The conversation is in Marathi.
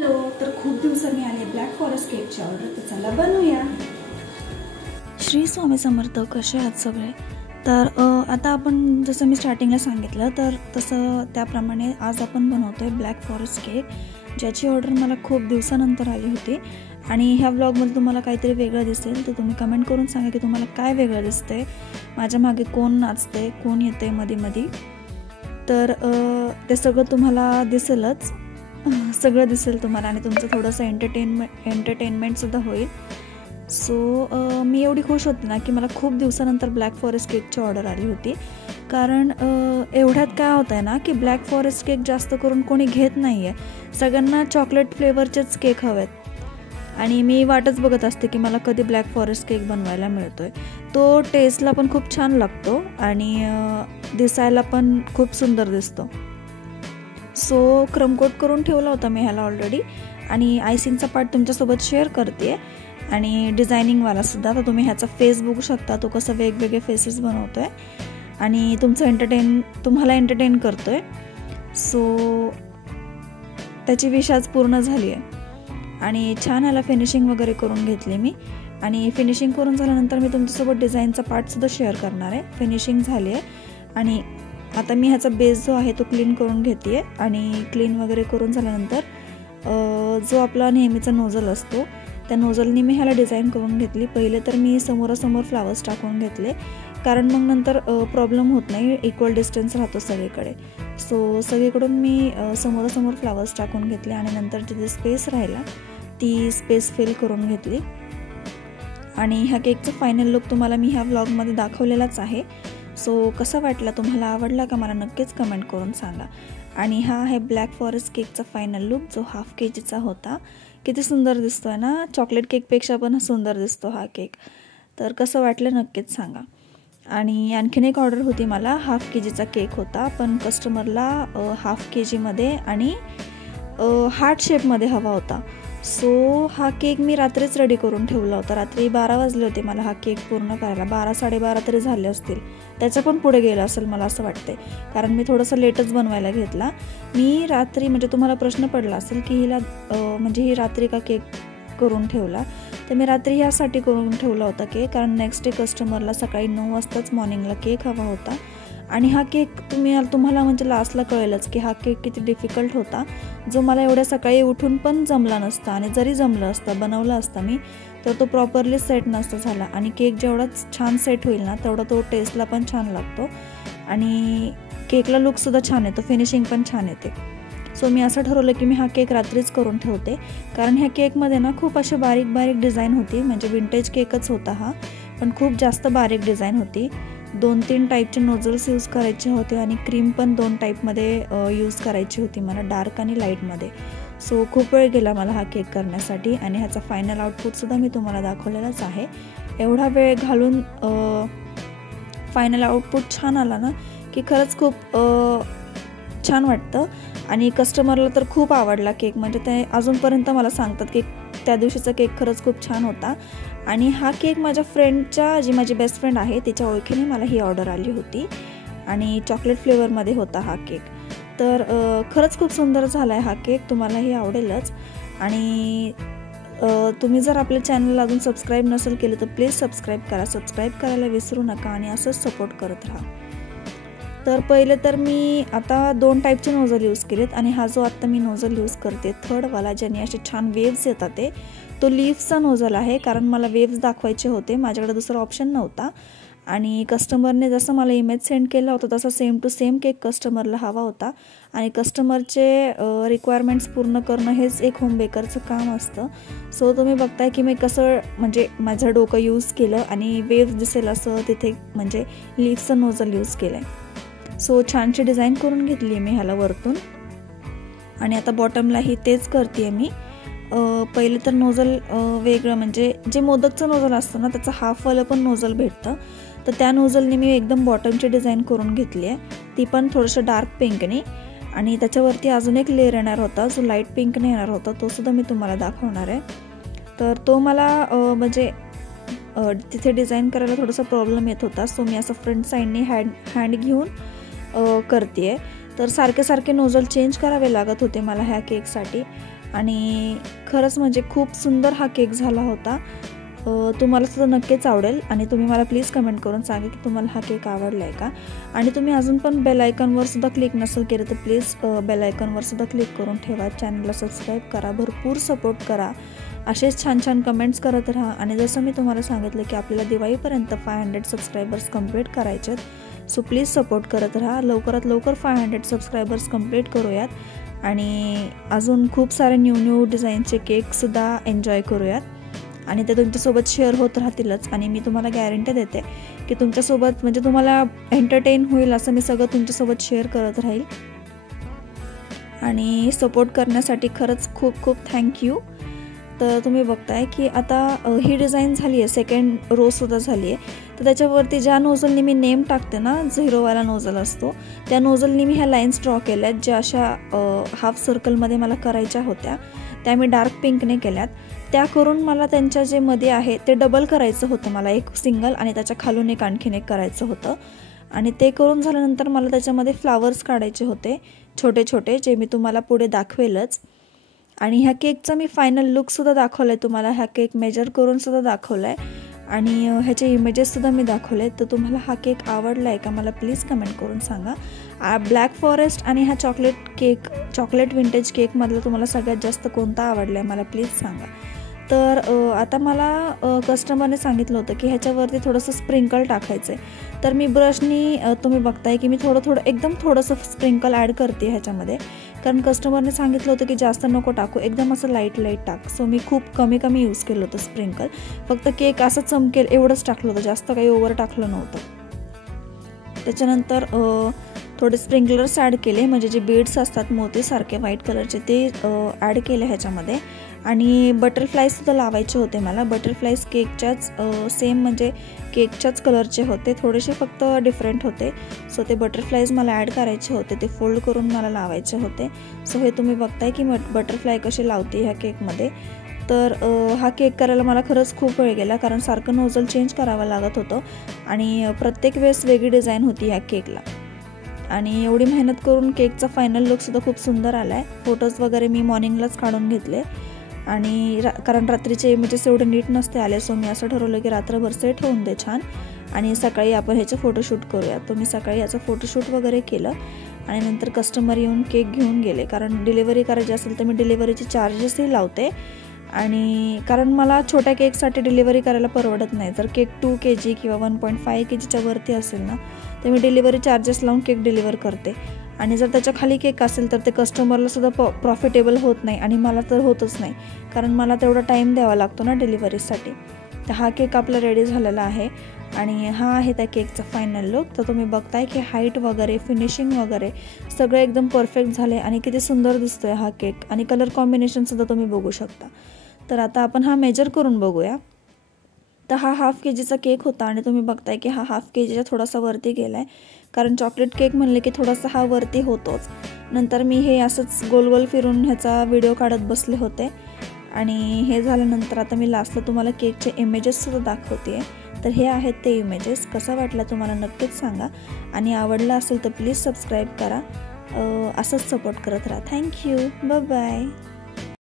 हॅलो, तर खूप दिवसांनी आले ब्लॅक फॉरेस्ट केकची ऑर्डर, तर चला बनवूया। श्री स्वामी समर्थ, कसे आहात सगळे? तर आता आपण जसं मी स्टार्टिंगला सांगितलं तर तसं त्याप्रमाणे आज आपण बनवतो आहे ब्लॅक फॉरेस्ट केक, ज्याची ऑर्डर मला खूप दिवसानंतर आली होती। आणि ह्या व्लॉगमध्ये तुम्हाला काहीतरी वेगळं दिसेल तर तुम्ही कमेंट करून सांगा की तुम्हाला काय वेगळं दिसतंय, माझ्या मागे कोण नाचते, कोण येते मध्ये मध्ये। तर ते सगळं तुम्हाला दिसेलच, सगळं दिसेल तुम्हाला आणि तुमचं थोडंसं एंटरटेनमेंटसुद्धा होईल। सो मी एवढी खुश होते ना की मला खूप दिवसानंतर ब्लॅक फॉरेस्ट केकची ऑर्डर आली होती। कारण एवढ्यात काय होतं आहे ना की ब्लॅक फॉरेस्ट केक जास्त करून कोणी घेत नाही आहे, सगळ्यांना चॉकलेट फ्लेवरचेच केक हवेत। आणि मी वाटच बघत असते की मला कधी ब्लॅक फॉरेस्ट केक बनवायला मिळतो आहे। तो टेस्टला पण खूप छान लागतो आणि दिसायला पण खूप सुंदर दिसतो। सो क्रमकोट करून ठेवला होता मी ह्याला ऑलरेडी, आणि आयसिंगचा पार्ट तुमच्यासोबत शेअर करते आणि डिझायनिंगवाला सुद्धा। तर तुम्ही ह्याचा फेस बघू शकता, तो कसं वेगवेगळे फेसेस बनवतो आहे आणि तुम्हाला एंटरटेन करतो आहे। सो त्याची विश आज पूर्ण झाली आहे आणि छान ह्याला फिनिशिंग वगैरे करून घेतली मी। आणि फिनिशिंग करून झाल्यानंतर मी तुमच्यासोबत डिझाईनचा पार्टसुद्धा शेअर करणार आहे। फिनिशिंग झाली आहे आणि आता मी ह्याचा बेस जो आहे तो क्लीन करून घेते आहे। आणि क्लीन वगैरे करून झाल्यानंतर जो आपला नेहमीचा नोझल असतो त्या नोझलनी मी ह्याला डिझाईन करून घेतली। पहिले तर मी समोरासमोर फ्लावर्स टाकून घेतले, कारण मग नंतर प्रॉब्लेम होत नाही, इक्वल डिस्टन्स राहतो सगळीकडे। सो सगळीकडून मी समोरासमोर फ्लावर्स टाकून घेतले आणि नंतर जिथे स्पेस राहिला ती स्पेस फिल करून घेतली। आणि ह्या केकचं फायनल लुक तुम्हाला मी ह्या व्लॉगमध्ये दाखवलेलाच आहे। सो कसा वाटला, तुम्हाला आवडला का, मला नक्कीच कमेंट करून सांगा। आणि हा आहे ब्लॅक फॉरेस्ट केकचा फायनल लुक, जो हाफ केजीचा होता। किती सुंदर दिसतो आहे ना, चॉकलेट केकपेक्षा पण सुंदर दिसतो हा केक। तर कसं वाटलं नक्कीच सांगा। आणि आणखीन एक ऑर्डर होती मला, हाफ केजीचा केक होता, पण कस्टमरला हाफ केजीमध्ये आणि हार्ट शेपमध्ये हवा होता। सो हा केक मी रात्रीच रेडी करून ठेवला होता। रात्री 12 वाजले होते मला हा केक पूर्ण करायला, 12-12:30 तरी झाले असतील, त्याच्या पण पुढे गेलं असेल मला असं वाटते, कारण मी थोडंसं लेटच बनवायला घेतला। मी रात्री, म्हणजे तुम्हाला प्रश्न पडला असेल की हिला म्हणजे ही रात्री का केक करून ठेवला, तर मी रात्री ह्यासाठी करून ठेवला होता केक, कारण नेक्स्ट डे कस्टमरला सकाळी 9 वाजताच मॉर्निंगला केक हवा होता। आणि हा केक तुम्हाला म्हणजे लास्टला कळेलच की हा केक किती डिफिकल्ट होता, जो मला एवढ्या सकाळी उठून पण जमला नसता, आणि जरी जमलं असतं, बनवला असता मी, तर तो प्रॉपरली सेट नसता झाला। आणि केक जेवढाच छान सेट होईल ना तेवढा तो टेस्टला पण छान लागतो आणि केकला लुकसुद्धा छान येतो, फिनिशिंग पण छान येते। सो मी असं ठरवलं की मी हा केक रात्रीच करून ठेवते, कारण ह्या केकमध्ये ना खूप अशी बारीक बारीक डिझाईन होती, म्हणजे विंटेज केकच होता हा, पण खूप जास्त बारीक डिझाईन होती। 2-3 टाईपचे नोझल्स यूज करायचे होते आणि क्रीम पण 2 टाईपमध्ये यूज करायची होती मला, डार्क आणि लाईटमध्ये। सो खूप वेळ गेला मला हा केक करण्यासाठी, आणि ह्याचा फायनल आउटपुटसुद्धा मी तुम्हाला दाखवलेलाच आहे। एवढा वेळ घालून फायनल आउटपुट छान आला ना की खरंच खूप छान वाटतं। आणि कस्टमरला तर खूप आवडला केक, म्हणजे ते अजूनपर्यंत मला सांगतात की त्या दिवशीचा केक खरंच खूप छान होता। आणि हा केक माझ्या फ्रेंडच्या, जी माझी बेस्ट फ्रेंड आहे तिच्या ओळखीने मला ही ऑर्डर आली होती, आणि चॉकलेट फ्लेवरमध्ये होता हा केक। तर खरंच खूप सुंदर झाला आहे हा केक, तुम्हालाही आवडेलच। आणि तुम्ही जर आपल्या चॅनलला अजून सबस्क्राईब नसेल केलं तर प्लीज सबस्क्राईब करा, सबस्क्राईब करायला विसरू नका आणि असंच सपोर्ट करत राहा। तर पहिले तर मी आता 2 टाईपचे नोझल यूज केलेत, आणि हा जो आत्ता मी नोझल यूज करते थर्डवाला, ज्याने असे छान वेव्स येतात तो लीफचा नोझल आहे, कारण मला वेव्स दाखवायचे होते, माझ्याकडे दुसरा ऑप्शन नव्हता। आणि कस्टमरने जसं मला इमेज सेंड केला होता तसा सेम टू सेम केक कस्टमरला हवा होता, आणि कस्टमरचे रिक्वायरमेंट्स पूर्ण करणं हेच एक होम बेकरचं काम असतं। सो तुम्ही बघताय की मी कसं म्हणजे माझं डोकं यूज केलं आणि वेव्स दिसेल असं तिथे म्हणजे लीफचं नोझल यूज केलं आहे। सो छानशी डिझाईन करून घेतली आहे मी ह्याला वरतून, आणि आता बॉटमलाही तेच करते आहे मी। पहिले तर नोझल वेगळं, म्हणजे जे मोदकचं नोझल असतं ना त्याचं हाफवालं पण नोझल भेटतं, तर त्या नोझलने मी एकदम बॉटमची डिझाईन करून घेतली आहे, ती पण थोडंसं डार्क पिंकने। आणि त्याच्यावरती अजून एक लेअर येणार होता जो लाईट पिंकने येणार होता, तो सुद्धा मी तुम्हाला दाखवणार आहे। तर तो मला म्हणजे तिथे डिझाईन करायला थोडासा प्रॉब्लेम येत होता, सो मी असं फ्रंट साईडने हँड घेऊन करते आहे। तर सारखे सारखे नोझल चेंज करावे लागत होते मला ह्या केकसाठी, आणि खरंच म्हणजे खूप सुंदर हा केक झाला होता. तुम्हाला सुद्धा नक्कीच आवडेल आणि तुम्ही मला प्लीज कमेंट करून सांगा की तुम्हाला हा केक आवडला आहे का. आणि तुम्ही अजून पण बेल आयकॉनवर सुद्धा क्लिक नसेल केलं तर प्लीज बेल आयकॉनवर सुद्धा क्लिक करून ठेवा. चॅनलला सबस्क्राईब करा, भरपूर सपोर्ट करा, असेच छान छान कमेंट्स करत राहा. आणि जसं मी तुम्हाला सांगितलं की आपल्याला दिवाळीपर्यंत 500 सबस्क्रायबर्स कंप्लीट करायचे आहेत. सो प्लीज सपोर्ट करत राहा. लवकरात लवकर 500 सबस्क्रायबर्स कंप्लीट करूयात आणि अजून खूप सारे न्यू डिझाईनचे केकसुद्धा एन्जॉय करूयात आणि ते तुमच्यासोबत शेअर होत राहतीलच. आणि मी तुम्हाला गॅरंटी देते की तुमच्यासोबत म्हणजे तुम्हाला एंटरटेन होईल असं मी सगळं तुमच्यासोबत शेअर करत राहील. आणि सपोर्ट करण्यासाठी खरंच खूप खूप थँक्यू. तर तुम्ही बघताय की आता ही डिझाईन झाली आहे, सेकंड रोसुद्धा झाली आहे. तर त्याच्यावरती ज्या नोझलनी मी नेम टाकते ना, 0वाला नोझल असतो, त्या नोझलनी मी ह्या लाईन्स ड्रॉ केल्या आहेत ज्या अशा हाफ सर्कलमध्ये मला करायच्या होत्या. त्या मी डार्क पिंकने केल्यात. त्या करून मला त्यांच्या जे मध्ये आहे ते डबल करायचं होतं. मला एक सिंगल आणि त्याच्या खालून एक आणखीन एक करायचं होतं. आणि ते करून झाल्यानंतर मला त्याच्यामध्ये फ्लावर्स काढायचे होते छोटे छोटे, जे मी तुम्हाला पुढे दाखवेलच. आणि ह्या केकचा मी फायनल लुकसुद्धा दाखवला आहे तुम्हाला. ह्या केक मेजर करूनसुद्धा दाखवला आहे आणि ह्याचे इमेजेससुद्धा मी दाखवले आहेत. तर तुम्हाला हा केक आवडला आहे का मला प्लीज कमेंट करून सांगा. ब्लॅक फॉरेस्ट आणि हा चॉकलेट विंटेज केकमधला तुम्हाला सगळ्यात जास्त कोणता आवडला आहे मला प्लीज सांगा. तर आता मला कस्टमरने सांगितलं होतं की ह्याच्यावरती थोडंसं स्प्रिंकल टाकायचं आहे. तर मी ब्रशनी तुम्ही बघताय की मी एकदम थोडंसं स्प्रिंकल ॲड करते ह्याच्यामध्ये, कारण कस्टमरने सांगितलं होतं की जास्त नको टाकू, एकदम असं लाईट टाक. सो मी खूप कमी यूज केलं होतं स्प्रिंकल. फक्त केक असं चमकेल एवढंच टाकलं होतं, जास्त काही ओव्हर टाकलं नव्हतं. त्याच्यानंतर थोडे स्प्रिंकलर्स ॲड केले, म्हणजे जे बीड्स असतात मोतीसारखे व्हाईट कलरचे ते ॲड केले ह्याच्यामध्ये. आणि बटरफ्लायसुद्धा लावायचे होते मला. बटरफ्लायज केकच्याच सेम म्हणजे केकच्याच कलरचे होते, थोडेसे फक्त डिफरंट होते. सो ते बटरफ्लायज मला ॲड करायचे होते, ते फोल्ड करून मला लावायचे होते. सो हे तुम्ही बघताय की बटरफ्लाय कसे लावते ह्या केकमध्ये. तर हा केक करायला मला खरंच खूप वेळ गेला, कारण सारखं नोझल चेंज करावं लागत होतं आणि प्रत्येक वेळेस वेगळी डिझाईन होती ह्या केकला. आणि एवढी मेहनत करून केकचा फायनल लुकसुद्धा खूप सुंदर आला आहे. फोटोज वगैरे मी मॉर्निंगलाच काढून घेतले आणि कारण रात्रीचे इमेजेस एवढे नीट नसते आले. सो मी असं ठरवलं की रात्रभर सेट होऊन दे छान आणि सकाळी आपण ह्याचं फोटोशूट करूया. तो मी सकाळी याचं फोटोशूट वगैरे केलं आणि नंतर कस्टमर येऊन केक घेऊन गेले. कारण डिलिव्हरी करायची असेल तर मी डिलिव्हरीचे चार्जेसही लावते. आणि कारण मला छोट्या केकसाठी डिलिव्हरी करायला परवडत नाही. जर केक 2 kg किंवा 1.5 kgच्या वरती असेल ना, तर मी डिलिव्हरी चार्जेस लावून केक डिलिव्हर करते. आणि जर त्याच्या खाली केक असेल तर ते कस्टमरला सुद्धा प्रॉफिटेबल होत नाही आणि मला तर होतच नाही, कारण मला तेवढा टाईम द्यावा लागतो ना डिलिव्हरीसाठी. तर हा केक आपला रेडी झालेला आहे आणि हा आहे त्या केकचा फायनल लुक. तर तुम्ही बघताय की हाईट वगैरे फिनिशिंग वगैरे सगळं एकदम परफेक्ट झाले आणि किती सुंदर दिसतोय हा केक. आणि कलर कॉम्बिनेशनसुद्धा तुम्ही बघू शकता. तर आता आपण हा मेजर करून बघूया. तर हा 1/2 kgचा केक होता आणि तुम्ही बघताय की हा 1/2 kgच्या थोडासा वरती गेला आहे, कारण चॉकलेट केक म्हणले की थोडासा हा वरती होतोच. नंतर मी हे असंच गोल गोल फिरून ह्याचा व्हिडिओ काढत बसले होते आणि हे झाल्यानंतर आता मी लास्टला तुम्हाला केकचे इमेजेससुद्धा दाखवते. तर हे आहेत ते इमेजेस. कसा वाटला तुम्हाला नक्कीच सांगा आणि आवडला असेल तर प्लीज सबस्क्राईब करा. असंच सपोर्ट करत राहा. थँक्यू. बाय.